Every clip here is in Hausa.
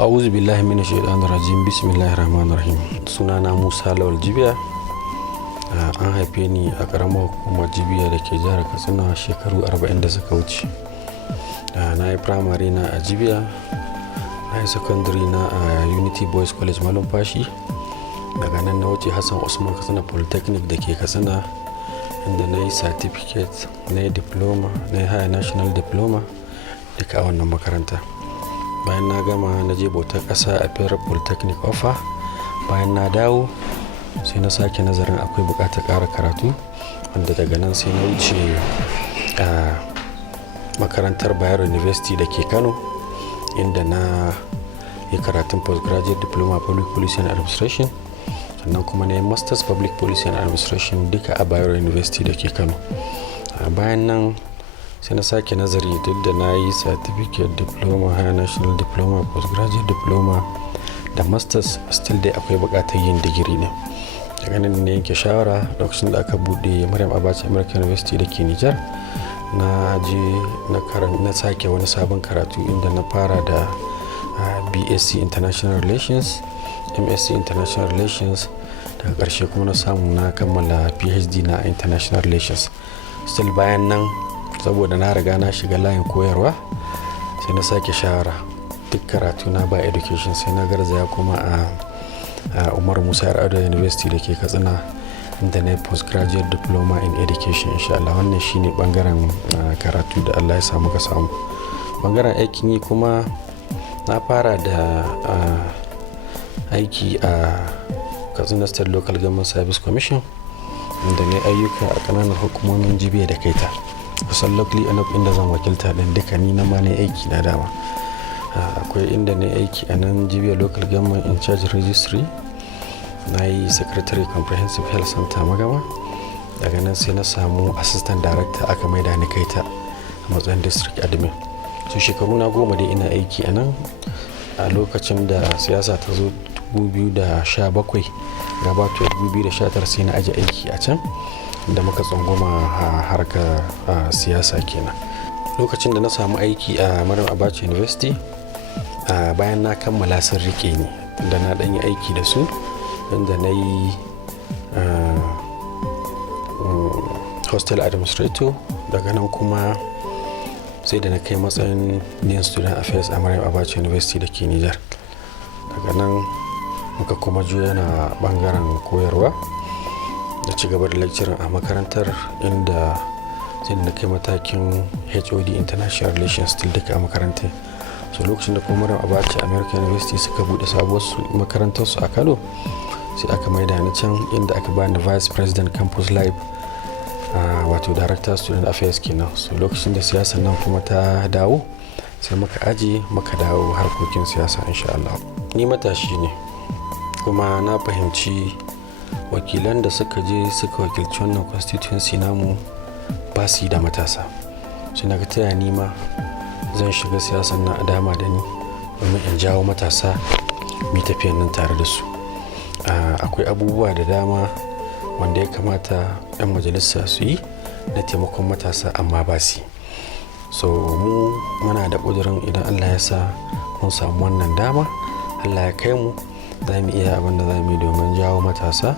A'udhu billahi minash shaitanir rajim. Bismillahir rahmanir rahim. Sunana Musa Lawal Jibia. An haife ni a karamar hukumar Jibia da ke jihar Katsina shekaru 40 da suka wuce. Na yi primary na a Jibia, na yi secondary na a Unity Boys College Manufofinsa. Daga nan na wuce Hassan Usman Katsina Polytechnic da ke Katsina, inda na yi certificate, na yi diploma, na yi higher national diploma duka a wannan makaranta. Bayan na gama na je bautar ƙasa a Federal Polytechnic Offer. Bayan na dawo sai na sake nazarin akwai buƙatar ƙara karatu, wanda daga nan sai na wuce a makarantar Bayero University da ke Kano, inda na yi karatun postgraduate diploma public policy and administration, sannan kuma na yi masters public policy and administration duka a Bayero University da ke Kano. Bayan nan sai na sake nazari, duk da na yi certificate, diploma, higher national diploma, postgraduate diploma da masters, still dai akwai buƙatar yin digiri ne. Daga nan ne yanke shawara lokacin da aka buɗe Maryam Abacha American University da ke Nijar. Na je na sake wani sabon karatu, inda na fara da BSc International Relations, MSc International Relations, daga ƙarshe kuma na samu na kammala PhD na International Relations. Still bayan nan, saboda na riga na shiga layin koyarwa, sai na sake shawara duk karatu na ba education sai na garzaya kuma a Umar Musa University da ke Katsina, inda na postgraduate diploma in education. Insha Allah wannan shine bangaren karatu da Allah ya samu ka samu. Bangaren aikin yi kuma na fara da aiki a Katsina State Local Government Service Commission, inda ne ayyuka a kananan hukumomin Jibia da Kaita. Kusan locally enough inda zan wakilta din duka ni na ma ne aiki na dama. Akwai inda ne aiki a nan Jibia Local Government in charge registry, na yi secretary comprehensive health center Magama. Daga nan sai na samu assistant director, aka maida ni Kaita a matsayin district admin. So shekaru na 10 dai ina aiki a nan. A lokacin da siyasa ta zo 2017 gabato 2019 sai na aje aiki a can, da muka tsangwama harkar siyasa kenan. Lokacin da na samu aiki a Maryam Abacha University, bayan na kammala sun rike ni, da na dan yi aiki da su, inda na yi hostel administrator. Daga nan kuma sai da na kai matsayin Dean Student Affairs a Maryam Abacha University da ke Nijar. Daga nan muka kuma juya na bangaren koyarwa da ci gaba da lecturing a makarantar, inda sai da na kai matakin HOD International Relations still duka a makarantar. So lokacin da kuma Maryam Abacha American University suka bude sabuwar makarantarsu a Kano, sai aka maida ni can, inda aka bani Vice President Campus Life, wato Director Student Affairs kenan. So lokacin da siyasar nan kuma ta dawo, sai muka dawo harkokin siyasa insha Allah. Ni matashi ne, kuma na fahimci wakilan da suka je suka wakilci wannan constituency namu ba su yi da matasa. Sai na ga taya ni ma zan shiga siyasan nan a dama da ni, domin in jawo matasa mu tafiyan nan tare da su. Akwai abubuwa da dama wanda ya kamata 'yan majalisa su yi na taimakon matasa, amma ba su. So mu muna da ƙudurin idan Allah ya sa mun samu wannan dama, Allah ya kai mu, za mu iya abin da za mu yi domin jawo matasa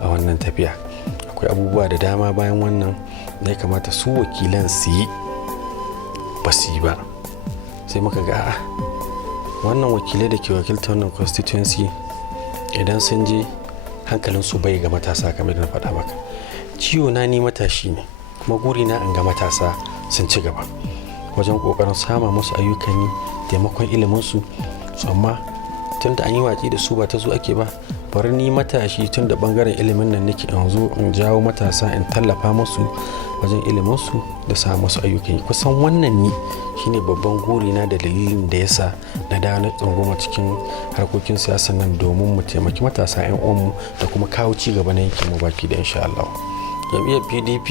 a wannan tafiya. Akwai abubuwa da dama bayan wannan da ya kamata su wakilan su yi, ba su yi ba. Sai muka ga wannan wakilai da ke wakilta wannan constituency, idan sun je hankalin su bai ga matasa, kamar da na faɗa maka. Ciwo na ni matashi ne, kuma guri na an ga matasa sun ci gaba wajen kokarin sama musu ayyukan yi, taimakon ilimin su. Amma tun da an yi watsi da su, ba ta zo ake ba, bari ni matashi tun da bangaren ilimin nan nake in zo in jawo matasa, in tallafa musu wajen ilimin su da sa musu ayyukan yi. Kusan wannan ni shine babban guri na, da dalilin da yasa na dawo na tsangwama cikin harkokin siyasar nan, domin mu taimaki matasa 'yan uwanmu da kuma kawo ci gaba na yankin mu baki da insha Allah. Jam'iyyar PDP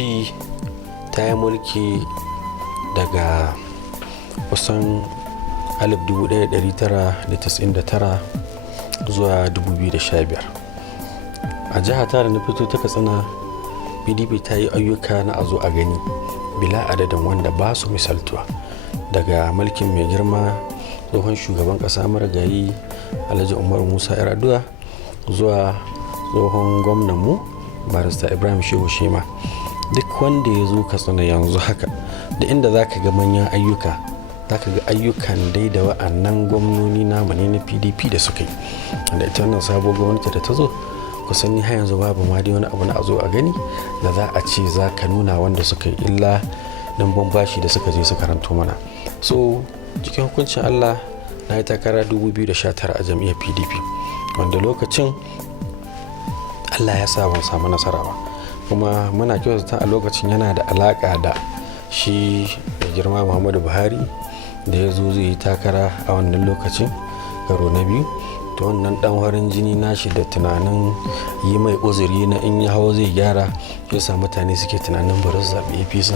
ta yi mulki daga kusan 1999 zuwa 2015. A jihata da na fito ta Katsina, PDP ta yi ayyuka na a zo a gani bila adadin wanda ba su misaltuwa. Daga mulkin mai girma tsohon shugaban ƙasa marigayi Alhaji Umar Musa Yar'adua zuwa tsohon gwamnanmu barista Ibrahim Shehu Shema. Duk wanda ya zo Katsina yanzu haka da inda za ka ga manyan ayyuka, za ka ga ayyukan dai da wa'annan gwamnoni namu ne na PDP da suka yi. Wanda ita wannan sabuwar gwamnati da ta zo kusan ni har yanzu babu ma dai wani abu na a zo a gani da za a ce za ka nuna wanda suka yi illa ɗimbin bashi da suka je su karanto mana. So cikin hukuncin Allah na yi takara 2019 a jam'iyyar PDP, wanda lokacin Allah ya sa ban samu nasara ba, kuma muna kyautata a lokacin yana da alaka da shi da girma Muhammadu Buhari da ya zo zai yi takara a wannan lokacin karo na biyu. To wannan dan farin jini nashi da tunanin yi mai uzuri na in ya hawo zai gyara, ya sa mutane suke tunanin bari su zaɓi APC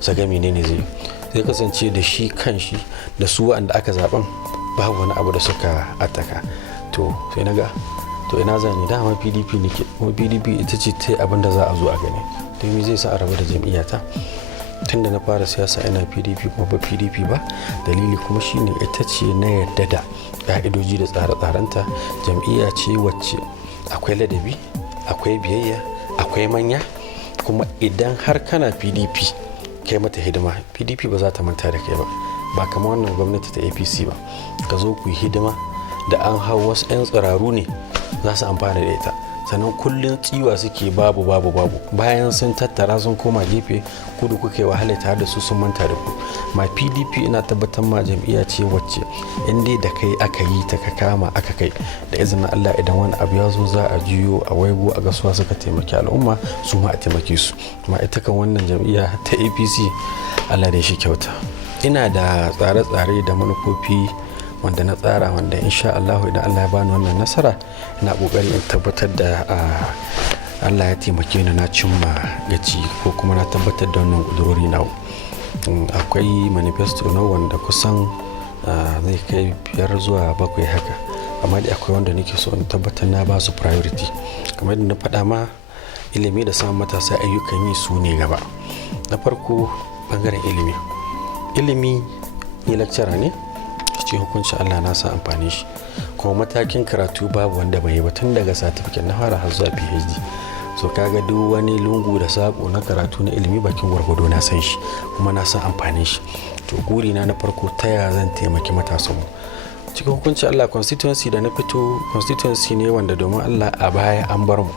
su ga menene zai kasance da shi kan shi da su wanda aka zaben babu wani abu da suka ataka. To sai na ga to ina zani dama PDP nake, kuma PDP ita ce ta abin da za a zo a gani. To me zai sa a rabu da jam'iyyata? Tunda na fara siyasa ina PDP kuma ba PDP ba, dalili kuma shine ita ce na yarda da ka'idoji da tsare-tsarenta. Jam'iyya ce wacce akwai ladabi, akwai biyayya, akwai manya, kuma idan har kana PDP kai mata hidima, PDP ba za ta manta da kai ba kamar wannan gwamnati ta APC ba. Ka zo ku yi hidima da an hau wasu 'yan tsiraru ne za su amfana da ita, sannan kullum tsiwa suke babu bayan sun tattara sun koma gefe, kudu kuka yi wahala tare da su sun manta da ku. Ma PDP ina tabbatar ma jam'iyya ce wacce inda da kai aka yi ta ka kama aka kai da izinin Allah, idan wani abu ya zo za a juyo a waigo a gasuwa suka taimaki al'umma, su ma a taimake su. Ma ita kan wannan jam'iyya ta APC Allah da shi kyauta. Ina da tsare-tsare da manufofi wanda na tsara, wanda insha Allah idan Allah ya bani wannan nasara ina kokari in tabbatar da Allah ya taimake ni na cimma gaci, ko kuma na tabbatar da wannan kudurori na. Akwai manifesto na wanda kusan zai kai 5 zuwa 7 haka, amma dai akwai wanda nake so in tabbatar na ba su priority. Kamar yadda na faɗa ma, ilimi da samun matasa ayyukan yi su ne gaba. Na farko bangaren ilimi ni lecturer ne, cikin hukuncin Allah na san amfani shi, kuma matakin karatu babu wanda bai yi ba, tun daga certificate na fara har zuwa PhD. So kaga duk wani lungu da sako na karatu na ilimi bakin gwargwado na san shi, kuma na san amfanin shi. To guri na farko ta ya zan taimaki matasan mu cikin hukuncin Allah. Constituency da na fito constituency ne wanda domin Allah a baya an bar mu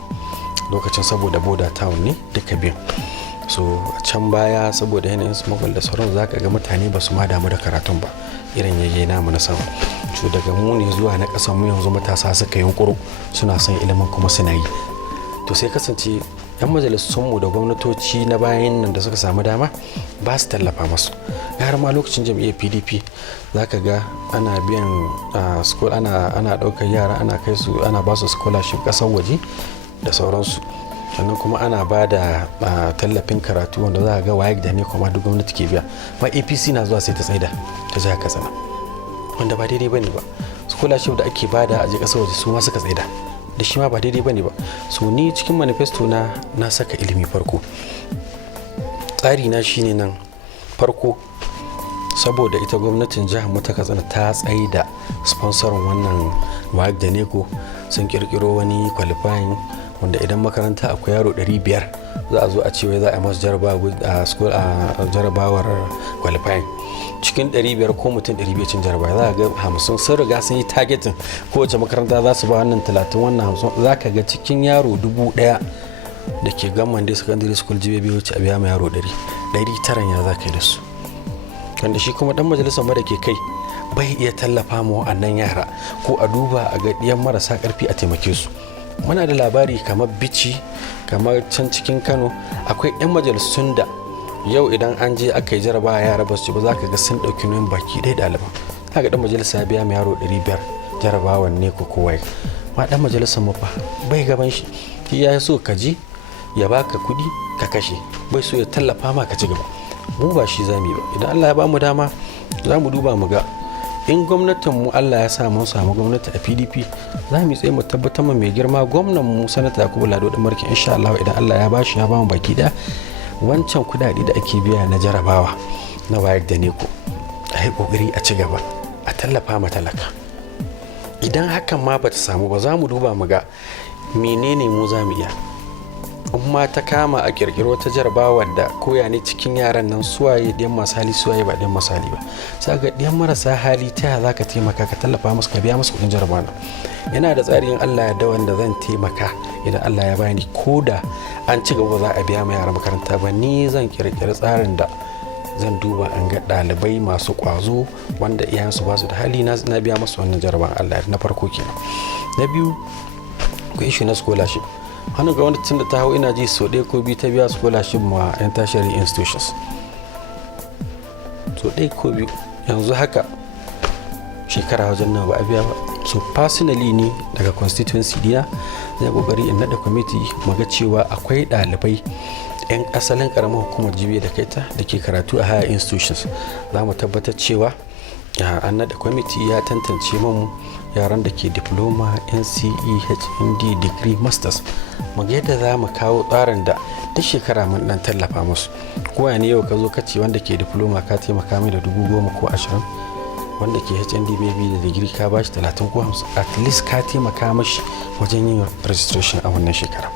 lokacin saboda border town ne duka biyan. So a can baya saboda yanayin smuggle da sauran zaka ga mutane ba su ma damu da karatun ba irin yayi namu na sama. To daga mu ne zuwa na kasan mu yanzu matasa suka yunkuro suna son ilimin kuma suna yi. To sai kasance yan majalisun mu da gwamnatoci na bayan nan da suka samu dama ba su tallafa masu. Har ma lokacin jam'iyyar PDP zaka ga ana biyan school, ana daukar yara ana kai su, ana ba su scholarship kasar waje da sauransu. Sannan kuma ana ba da tallafin karatu wanda za a ga waye da ne kuma duk gwamnati ke biya. Ma APC na zuwa sai ta tsaida ta jihar Katsina, wanda ba daidai bane ba. Scholarship da ake bada a je kasar waje su ma suka tsaida, da shi ma ba daidai bane ba. So ni cikin manifesto na saka ilimi farko. Tsari na shine nan farko, saboda ita gwamnatin jihar mu ta Katsina ta tsaida sponsorin wannan waye da ne ko sun kirkiro wani qualifying wanda idan makaranta akwai yaro 500 za a zo a ce wai za a masu jarabawar qualifying. Cikin 500 ko mutum 500 cin jarabawa za a ga 50 sun riga sun yi targeting, kowace makaranta za su ba wannan 30 wannan 50. za ka ga cikin yaro 1000 da ke gamman dai secondary school Jibia wuce a biya ma yaro 100 900 ya za ka yi da su. Wanda shi kuma dan majalisar da ke kai bai iya tallafa ma wa'annan yara, ko a duba a ga diyan marasa karfi a taimake su. Muna da labari kamar Bichi, kamar can cikin Kano akwai 'yan majalisun da yau idan an je aka yi jarabawa yara ba su ci ba, za ka ga sun ɗauki nauyin baki ɗaya ɗaliban. Za ka ɗan majalisa ya biya mai yaro 500 jarabawan ne ko kowa. Ma ɗan majalisar mu fa bai gaban shi, shi ya so ka ji ya baka kuɗi ka kashe, bai so ya tallafa ma ka ci gaba. Mu ba shi zamu yi ba. Idan Allah ya ba mu dama za mu duba mu ga in gwamnatin mu Allah ya sa mun samu gwamnati a PDP, za mu tsaye mu tabbatar mai girma gwamnan mu sanata Yakubu Lado da Marki, insha Allah idan Allah ya bashi ya ba mu baki da wancan kudade da ake biya na jarabawa na wayar da neko a yi kokari a ci gaba a tallafa ma talaka. Idan hakan ma bata samu ba, za mu duba mu ga menene mu za mu iya. Amma ta kama a kirkiro wata jarabawar da koya ne cikin yaran nan suwaye ɗiyan masu hali suwaye ba ɗiyan masu hali ba. Sai ga ɗiyan marasa hali ta yaya za ka taimaka ka tallafa musu ka biya musu kuɗin jarabawa. Yana da tsarin Allah ya da wanda zan taimaka idan Allah ya bani, ko da an ci gaba za a biya ma yara makaranta ba, ni zan kirkiri tsarin da zan duba an ga ɗalibai masu ƙwazo wanda iyayensu ba su da hali na biya musu wannan jarabawan Allah. Na farko kenan. Na biyu, ku issue na scholarship. Hannu ga wani tun da ta hau ina ji so ɗaya ko biyu ta biya scholarship ma 'yan tertiary institutions. So ɗaya ko biyu. Yanzu haka shekara wajen nawa ba a biya ba. So personally ni daga constituency dina zai kokari in naɗa committee muga cewa akwai ɗalibai 'yan asalin karamar hukumar Jibia da kaita da ke karatu a higher institutions. Za mu tabbatar cewa an naɗa kwamiti ya tantance mu yaran da ke diploma, NCE, HND, degree, masters. Mu ga yadda za mu kawo tsarin da duk shekara mun dan tallafa musu. Kowa ne yau ka zo ka ce wanda ke diploma ka taimaka mai da 10,000 ko 20, wanda ke HND maybe da degree ka bashi 30 ko 50, at least ka taimaka mashi wajen yin registration a wannan shekara.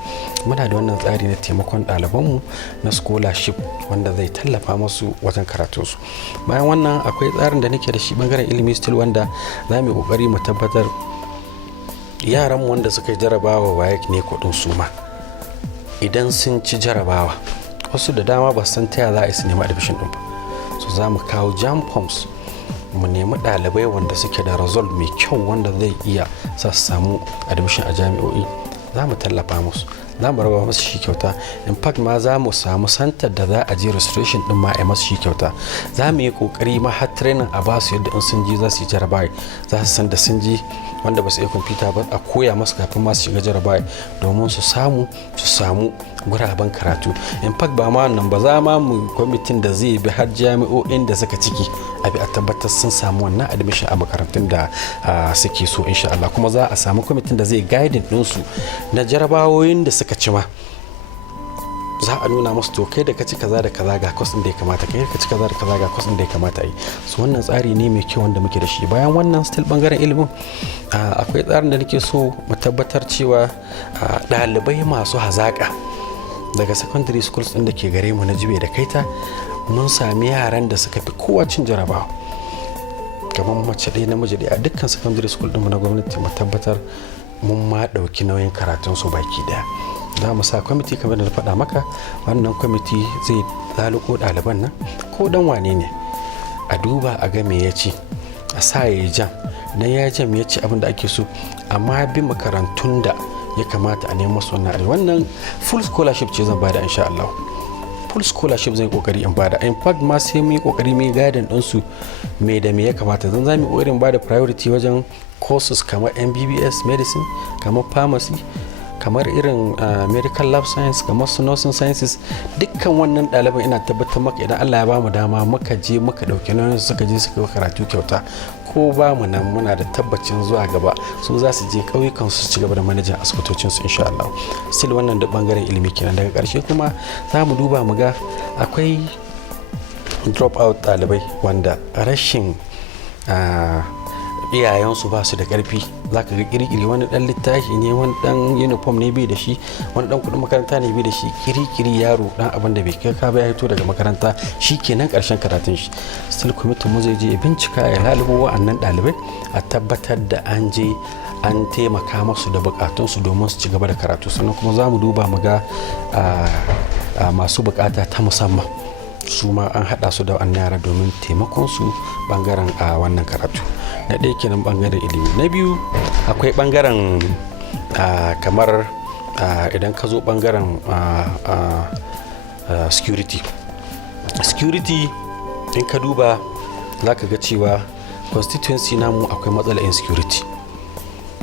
Muna da wannan tsari na taimakon ɗalibanmu na scholarship wanda zai tallafa masu wajen karatunsu. Bayan wannan akwai tsarin da nake da shi bangaren ilimi still, wanda za mu yi kokari mu tabbatar yaran wanda suka jarabawa waye ne kuɗin su ma idan sun ci jarabawa, wasu da dama ba san ta za a yi su nemi admission ɗin ba. So za mu kawo jam forms, mu nemi ɗalibai wanda suke da result mai kyau wanda zai iya sa su samu admission a jami'o'i. Za mu tallafa musu, za mu raba musu shi kyauta. In fact ma za mu samu santar da za a je registration din ma a masu shi kyauta. Za mu yi kokari ma har training a basu yadda in sun ji za su yi jarabawa za su san da sun ji, wanda ba su iya kwamfuta ba a koya masu kafin ma su shiga jarabawa domin su samu guraben karatu. In fact ba ma wannan ba, za ma mu kwamitin da zai bi har jami'o'in da suka ciki a bi a tabbatar sun samu wannan admission a makarantun da suke so insha Allah. Kuma za a samu kwamitin da zai guiding ɗinsu na jarabawoyin da suka ci ma. Za a nuna musu to kai da ka ci kaza da kaza ga course din da ya kamata, kai ka ci kaza da kaza ga course din da ya kamata yi. So wannan tsari ne mai kyau wanda muke da shi. Bayan wannan still bangaren ilimin akwai tsarin da nake so mu tabbatar cewa ɗalibai masu hazaƙa daga secondary schools din da ke gare mu na Jibia da kaita, mun sami yaran da suka fi kowa cin jarabawa kamar mace ɗaya namiji ɗaya a dukkan secondary school din mu na gwamnati. Mu tabbatar mun ma ɗauki nauyin karatun su baki ɗaya. Za mu sa kwamiti kamar da na faɗa maka. Wannan kwamiti zai laluko ɗaliban nan ko dan wane ne, a duba a ga me ya ci, a sa ya yi jam na ya jam ya ci abin da ake so, amma bi makarantun da ya kamata a nemo masu wannan full scholarship ce zan bada insha Allah. Full scholarship zai kokari in bada. In fact ma sai mu yi kokari mu gadan din su me da me ya kamata. Zan zamu kokarin bada priority wajen courses kamar MBBS medicine, kamar pharmacy, kamar irin medical lab science, kamar nursing sciences. Dukkan wannan ɗaliban ina tabbatar maka idan Allah ya ba mu dama muka je muka ɗauki nauyin suka je suka karatu kyauta, ko ba mu nan muna da tabbacin zuwa gaba su za su je ƙauyukan su ci gaba da manajan asibitocin su insha Allah. Still wannan da bangaren ilimi kenan. Daga ƙarshe kuma za mu duba mu ga akwai drop out ɗalibai wanda rashin iyayensu ba su da ƙarfi. Za ka ga kirkiri wani ɗan littafi ne, wani ɗan uniform ne bai da shi, wani ɗan kuɗin makaranta ne bai da shi, kirkiri yaro ɗan abin da bai kai ka ba ya fito daga makaranta shi kenan ƙarshen karatun shi. Still committee mu zai je ya bincika ya lalubo wa'annan ɗalibai a tabbatar da an je an taimaka masu da bukatunsu domin su ci gaba da karatu. Sannan kuma za mu duba mu ga masu bukata ta musamman su ma an haɗa su da wannan yara domin taimakon su bangaren wannan karatu. Na ɗaya kenan bangaren ilimi. Na biyu akwai bangaren kamar idan ka zo bangaren security in ka duba za ka ga cewa constituency namu akwai matsalar insecurity.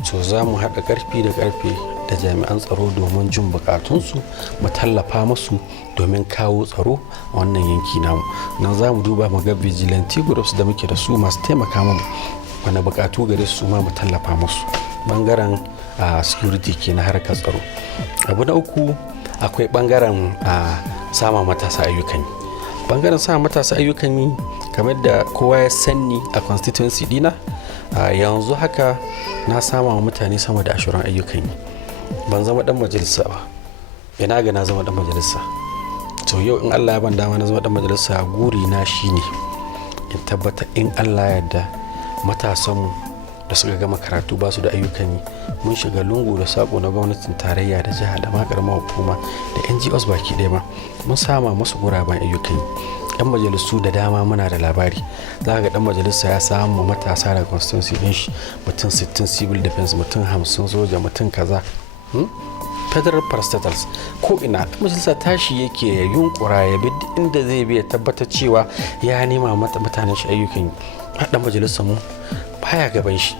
So za mu haɗa ƙarfi da ƙarfe da jami'an tsaro domin jin bukatunsu, mu tallafa musu domin kawo tsaro a wannan yanki namu. Nan za mu duba mu ga vigilante groups da muke da su masu taimaka mu wani bukatu gare su ma mu tallafa musu bangaren security ke na harkar tsaro. Abu na uku akwai bangaren sama matasa ayyukan yi. bangaren sa matasa ayyukan yi kamar da kowa ya sani a constituency dina, yanzu haka na sama wa mutane sama da 20 ayyukan yi. Ban zama dan majalisa ba, ina ga na zama dan majalisa. To yau in Allah ya ban dama na zama dan majalisa, guri na shine in tabbata in Allah ya yarda matasanmu da suka gama karatu ba su da ayyukan yi, mun shiga lungu da sako na gwamnatin tarayya da jiha da karamar hukuma da NGOs baki ɗaya ma mun sama musu guraben ayyukan yi. Yan majalisu da dama muna da labari, za ga dan majalisa ya samu matasa da constituency din shi mutum 60 civil defense, mutum 50 soja, mutum kaza federal parastatals ko ina. Majalisa tashi yake ya yunkura ya bi inda zai bi ya tabbatar cewa ya nema mutanen shi ayyukan yi. Dan majalisar mu baya gaban shi,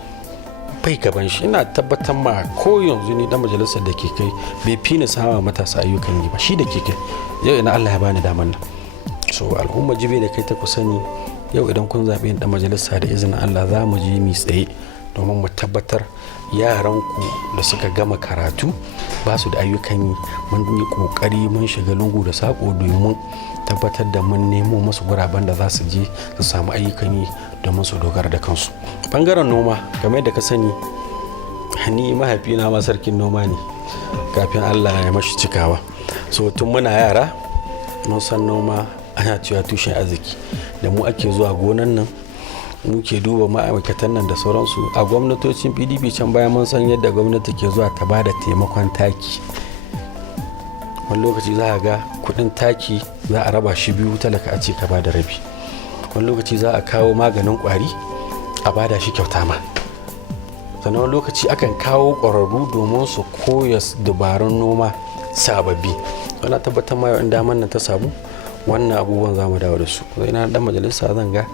bai gaban shi. Ina tabbatar ma ko yanzu ni dan majalisar da ke kai bai fi ni sama matasa ayyukan yi ba, shi da ke kai. Yau ina Allah ya bani daman nan. So al'umma jibe da kai ta ku sani, yau idan kun zaɓi dan majalisa da izinin Allah za mu je mu tsaye domin mu tabbatar yaranku da suka gama karatu ba su da ayyukan yi. Mun yi kokari mun shiga lungu da sako domin tabbatar da mun nemo masu guraben da za su je su samu ayyukan yi domin su dogara da kansu. Bangaren noma kamar da ka sani, ni mahaifina ma sarkin noma ne kafin Allah ya mashi cikawa. So tun muna yara mun san noma ana cewa tushen arziki, da mu ake zuwa gonan nan, muke duba ma'aikatan nan da sauransu. A gwamnatocin PDP can baya mun san yadda gwamnati ke zuwa ta bada taimakon taki. Wani lokaci za a ga kudin taki za a raba shi biyu, talaka a ce ka bada rabi. Wani lokaci za a kawo maganin kwari a bada shi kyauta ma. Sannan wani lokaci akan kawo ƙwararru domin su koya dabarun noma sababbi. Wana tabbatar ma yau in daman nan ta samu, wannan abubuwan za mu dawo da su. Ina dan majalisa zan iya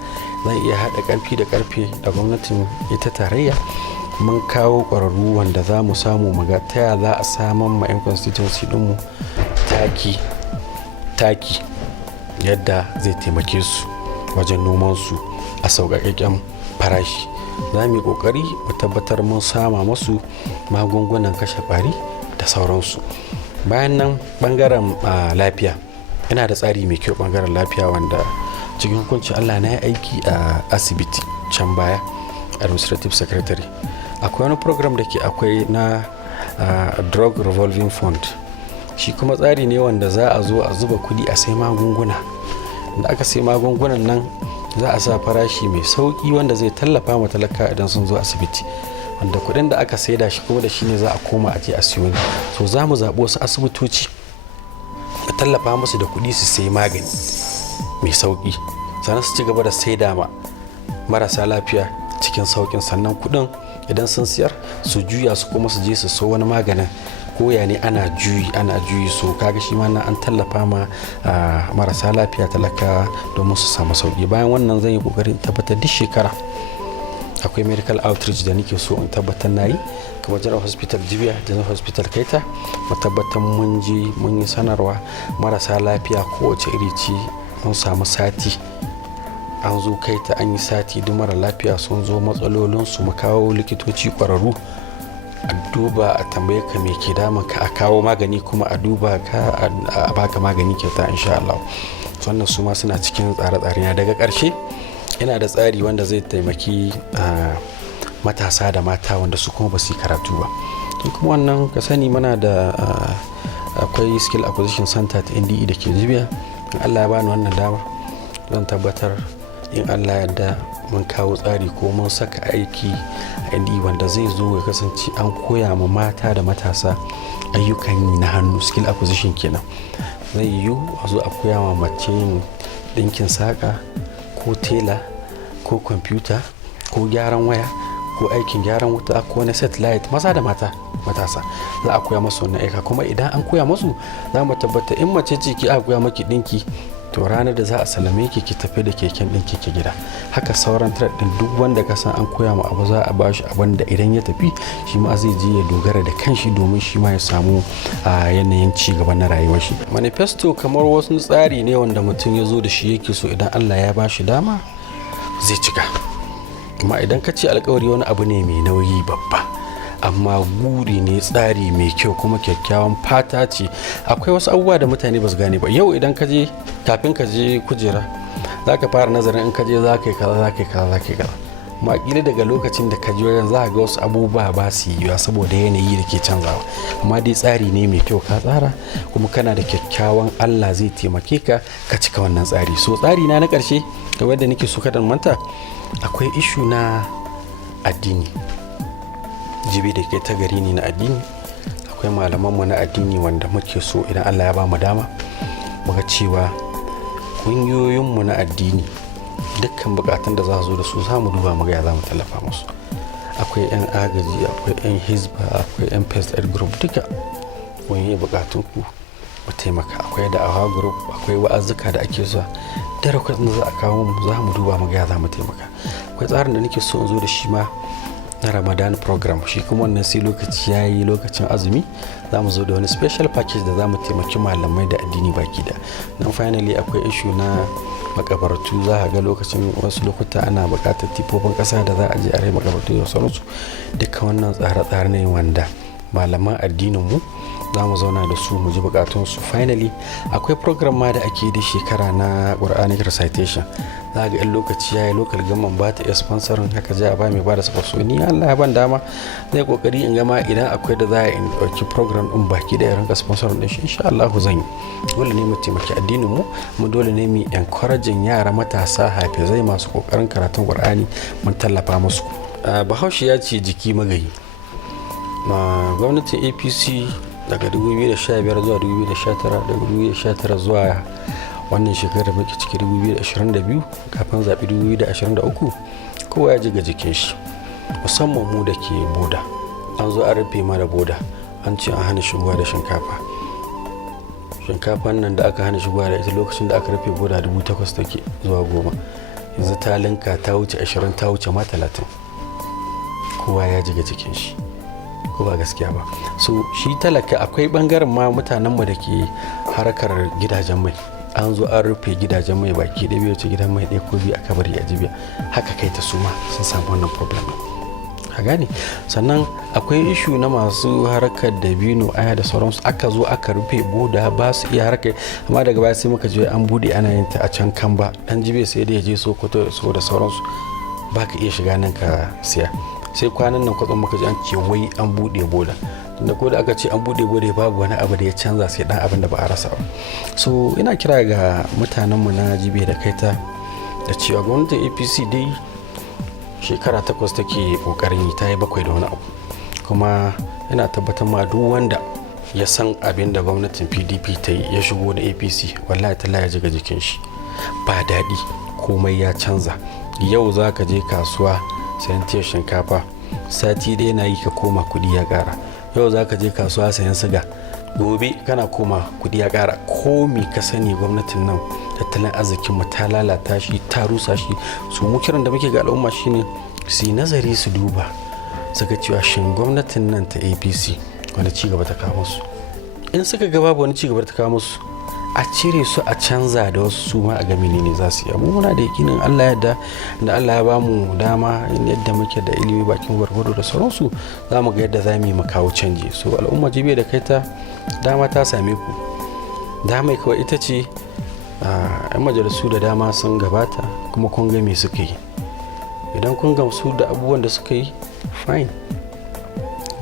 haɗa ƙarfi da ƙarfe da gwamnatin ita tarayya, mun kawo ƙwararru wanda za mu samu mu ga ta yaya za a saman ma 'yan constituency ɗinmu taki yadda zai taimake su wajen nomansu a sauƙaƙƙen farashi. Za mu yi ƙoƙari mu tabbatar mun sama masu magungunan kashe ƙwari da sauransu. Bayan nan ɓangaren lafiya, ina da tsari mai kyau ɓangaren lafiya wanda cikin hukuncin Allah na yi aiki a asibiti can baya, administrative secretary. Akwai wani program da ke akwai na drug revolving fund. Shi kuma tsari ne wanda za a zo a zuba kudi a sai magunguna. Da aka sai magungunan nan za a sa farashi mai sauki wanda zai tallafa ma talaka idan sun zo asibiti, wanda kudin da aka saida shi kuma da shi ne za a koma a je a siyo ne. So za mu zaɓi wasu asibitoci a tallafa musu da kudi su sai magani mai sauki, sannan su ci gaba da saida ma marasa lafiya cikin saukin. Sannan kudin idan sun siyar su juya su kuma su je su so wani maganin koya ne ana juyi. So kaga shi ma an tallafa ma marasa lafiya talaka domin su samu sauki. Bayan wannan zan yi kokarin tabbatar duk shekara akwai medical outreach da nake so in tabbatar nayi, kamar General Hospital Jibia, General Hospital Kaita, mu tabbatar mun je mun yi sanarwa marasa lafiya kowace iri ce mun samu sati an zo Kaita an yi sati, duk mara lafiya sun zo matsalolinsu mu kawo likitoci ƙwararru a duba a tambaye ka me ke damun ka, a kawo magani kuma a duba ka a baka magani kyauta insha Allah. Wannan su ma suna cikin tsare-tsare na. Daga ƙarshe ina da tsari wanda zai taimaki matasa da mata wanda su kuma ba su yi karatu ba. Kuma wannan ka sani muna da akwai skill acquisition center ta NDE da ke Jibia. In Allah ya bani wannan dama zan tabbatar in Allah ya yarda mun kawo tsari ko mun saka aiki a NDE wanda zai zo ya kasance an koya ma mata da matasa ayyukan yi na hannu, skill acquisition kenan. Zai yiwu a zo a koya ma mace yin ɗinkin saƙa ko tela ko kwamfuta ko gyaran waya ko aikin gyaran wuta ko na satellite. Maza da matasa za a koya masu wannan aika, kuma idan an koya masu za mu tabbata in mace ce ki aka koya maki ɗinki, to ranar da za a salame ki tafi da keken ɗinki ki gida. Haka sauran trade ɗin duk wanda ka san an koya ma abu za a ba shi abin da idan ya tafi shi ma zai je ya dogara da kanshi domin shi ma ya samu yanayin ci gaba na rayuwar shi. Manifesto kamar wasu tsari ne wanda mutum ya zo da shi yake so idan Allah ya ba shi dama zai cika. Amma idan ka ce alkawari wani abu ne mai nauyi babba, amma guri ne, tsari mai kyau kuma kyakkyawan fata ce. Akwai wasu abubuwa da mutane ba su gane ba. Yau idan ka je, kafin ka je kujera, za ka fara nazarin in ka je za ka yi kaza, za ka yi kaza, za ka yi kaza. Maƙila daga lokacin da ka je wajen za ga wasu abubuwa ba su yiwuwa saboda yanayi da ke canzawa. Amma dai tsari ne mai kyau ka tsara, kuma kana da kyakkyawan Allah zai taimake ka ka cika wannan tsari. So tsari na ƙarshe kamar da nake so ka manta, akwai ishu na addini. Jibi da ke ta gari ne na addini. Akwai malamanmu na addini wanda muke so idan Allah ya ba mu dama muga cewa ƙungiyoyinmu na addini dukkan bukatun da za su zo da su za mu duba mu ga ya za mu tallafa musu. Akwai 'yan agaji, akwai 'yan hizba, akwai 'yan first aid group, duka wani bukatun ku mu taimaka. Akwai da'awa group, akwai wa'azuka da ake zuwa da lokacin da za a kawo mu za mu duba mu ga ya za mu taimaka. Akwai tsarin da nake so in zo da shi ma na Ramadan program, shi kuma wannan sai lokaci yayi, lokacin azumi za mu zo da wani special package da za mu taimaki malamai da addini baki da. Nan finally akwai issue na makabartu. Za a ga lokacin wasu lokuta ana buƙatar tifofin ƙasa da za a je a rai makabartu da sauransu. Duka wannan tsare-tsare ne wanda malaman addinin mu za mu zauna da su mu ji bukatunsu. Finally akwai program ma da ake da shekara na Quranic recitation. Za ga in lokaci yayi local government ba ta sponsorin haka ja ba mai ba da support. So ni Allah ya ban dama zai kokari in gama idan akwai da za a in dauki program din baki da yaran sponsorin din shi, insha Allah zan yi. Dole ne mu taimaki addinin mu, mu dole ne mu encouraging yara matasa hafizai masu kokarin karatun Qur'ani mun tallafa musu. Bahaushe ya ce jiki magayi. Gwamnatin APC daga 2015 zuwa 2019, daga 2019 zuwa wannan shekarar da muke ciki 2022 kafin zaɓi 2023, kowa ya ji ga jikin shi, musamman mu da ke boda. An zo an rufe mana boda, an ce an hana shigowa da shinkafa. Shinkafan nan da aka hana shigowa da ita lokacin da aka rufe boda 8,000 take zuwa 10,000. Yanzu ta linka, ta wuce 20, ta wuce ma 30. Kowa ya ji ga jikin shi, ko ba gaskiya ba. So shi talaka akwai bangaren ma mutanenmu da ke harkar gidajen mai. An zo an rufe gidajen mai baki da biyu, ce gidan mai ɗaya ko biyu aka bari a Jibia. Haka kai ta suma sun samu wannan problem. A gane. Sannan akwai ishu na masu harkar dabino, aya da sauransu. Aka zo aka rufe boda ba su iya harkar, amma daga baya sai muka je an bude ana yin ta a can Kamba. Dan Jibia sai da ya je Sokoto da sauransu. Ba ka iya shiga nan ka siya. Sai kwanan nan kwatsan muka ji an ce wai an bude boda. Da ko da aka ce an bude boda babu wani abu da ya canza sai dan abin da ba a rasa ba. So ina kira ga mutanenmu na Jibia da Kaita da cewa gwamnatin APC dai shekara 8 take kokarin ta yi 7 da wani abu. Kuma ina tabbatar ma duk wanda ya san abin da gwamnatin PDP ta yi ya shigo da APC, wallahi tallahi ya ji ga jikin shi. Ba daɗi, komai ya canza. Yau za ka je kasuwa sayan tiyar shinkafa, sati ɗaya na yi ka koma kuɗi ya ƙara. Yau za ka je kasuwa sayan siga, gobe kana koma kuɗi ya ƙara. Ko me ka sani gwamnatin nan tattalin arzikin mu ta lalata shi, ta rusa shi. Su mu kiran da muke ga al'umma shine su yi nazari, su duba, su ga cewa shin gwamnatin nan ta APC wani cigaba ta kawo musu. In suka ga babu wani cigaba ta kawo musu, a cire su, a canza da wasu su ma a ga menene za su yi. Mu muna da yakinin Allah yadda da Allah ya bamu dama, yadda muke da ilimi bakin gwargwado da sauransu, za mu ga yadda za mu yi mu kawo canji. So al'umma Jibia da Kaita, dama ta same ku. Dama kawai ita ce 'yan majalisu da dama sun gabata kuma kun ga me suka yi. Idan kun gamsu da abubuwan da suka yi, fine.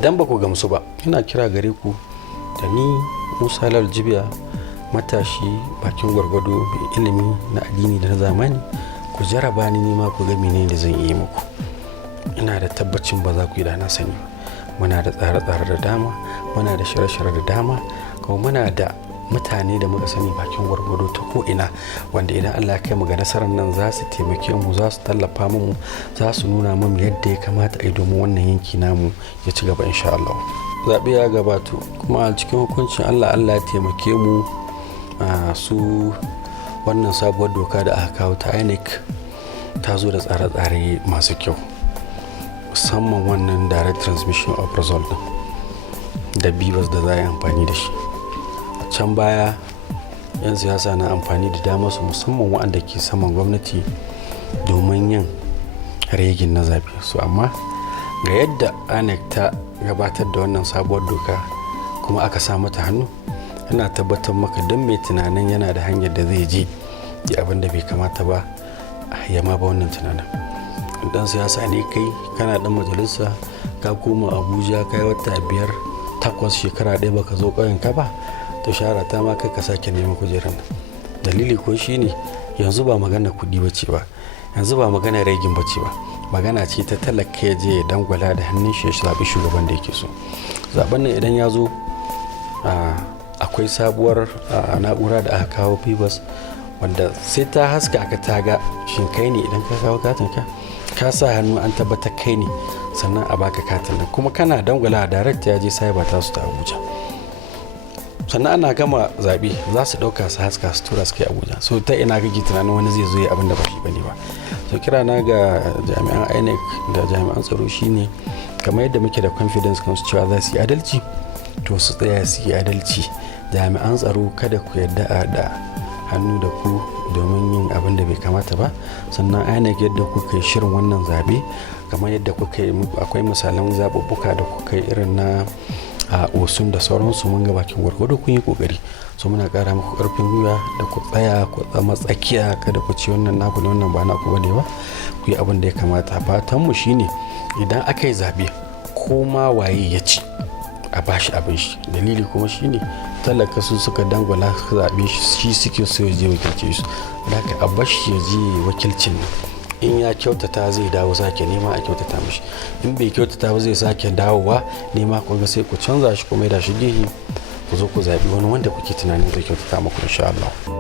Dan ba ku gamsu ba, ina kira gare ku da ni Musa Jibia, matashi bakin gwargwado mai ilimi na addini da na zamani, ku jaraba ni nima ku ga menene da zan yi muku. Ina da tabbacin ba za ku yi da na sani ba. Muna da tsare-tsare da dama, muna da shirye-shirye da dama, kuma muna da mutane da muka sani bakin gwargwado ta ko'ina, wanda idan Allah ya kai mu ga nasarar nan za su taimake mu, za su tallafa mu, za su nuna mu yadda ya kamata a yi domin wannan yanki namu ya ci gaba insha Allah. Zaɓe ya gabato, kuma a cikin hukuncin Allah ya taimake mu. Su wannan sabuwar doka da aka kawo ta INEC ta zo da tsare-tsare masu kyau, musamman wannan direct transmission of result da BVAS da za a yi amfani da shi. A can baya 'yan siyasa na amfani da dama su, musamman waɗanda ke saman gwamnati, domin yin regin na zaɓe. So amma ga yadda INEC ta gabatar da wannan sabuwar doka kuma aka sa mata hannu, ina tabbatar maka don mai tunanin yana da hanyar da zai je ya abin da bai kamata ba ya ma ba wannan tunanin. Dan siyasa ne kai, kana dan majalisa, ka koma Abuja kai wata 5-8 shekara ɗaya baka zo ƙauyen ka ba, to shara ta ma kai ka sake neman kujerar nan. Dalili ko shine yanzu ba magana kuɗi bace ba, yanzu ba magana ragin bace ba, magana ce ta talaka ya je ya dangwala da hannun shi ya zaɓi shugaban da yake so. Zaben nan idan ya zo akwai sabuwar na'ura da aka kawo PBOS wanda sai ta haska aka taga shin kai ne idan ka kawo katin ka sa hannu an tabbatar kai ne, sannan a baka katin nan kuma kana dangwala direct ya je cyber ta su ta Abuja. Sannan ana gama zaɓe za su ɗauka su haska su tura su kai Abuja. So ta ina kake tunanin wani zai zo ya abin da ba shi bane ba. So kira na ga jami'an INEC da jami'an tsaro shine kamar yadda muke da confidence kan su cewa za su yi adalci, to su tsaya su yi adalci. Jami'an tsaro kada ku yarda a da hannu da ku domin yin abin da bai kamata ba. Sannan INEC yadda kuka yi shirin wannan zaɓe, kamar yadda kuka yi, akwai misalan zaɓuɓɓuka da kuka yi irin na Osun da sauransu, mun ga bakin gwargwado kun yi kokari. So muna ƙara muku ƙarfin gwiwa da ku tsaya ku zama tsakiya, kada ku ci wannan naku ne wannan ba naku bane ba, ku yi abin da ya kamata. Fatan mu shine idan aka yi zaɓe ko ma waye ya ci a bashi abin shi. Dalili kuma shine talaka su suka dangwala zaɓe shi suke so ya je wakilce su, da haka a bashi ya je wakilcin nan. In ya kyautata zai dawo sake nema a kyautata mishi, in bai kyautata ba zai sake dawowa nema, kuma sai ku canza shi kuma da shi gehe ku zo ku zaɓi wani wanda kuke tunanin zai kyautata muku insha Allah.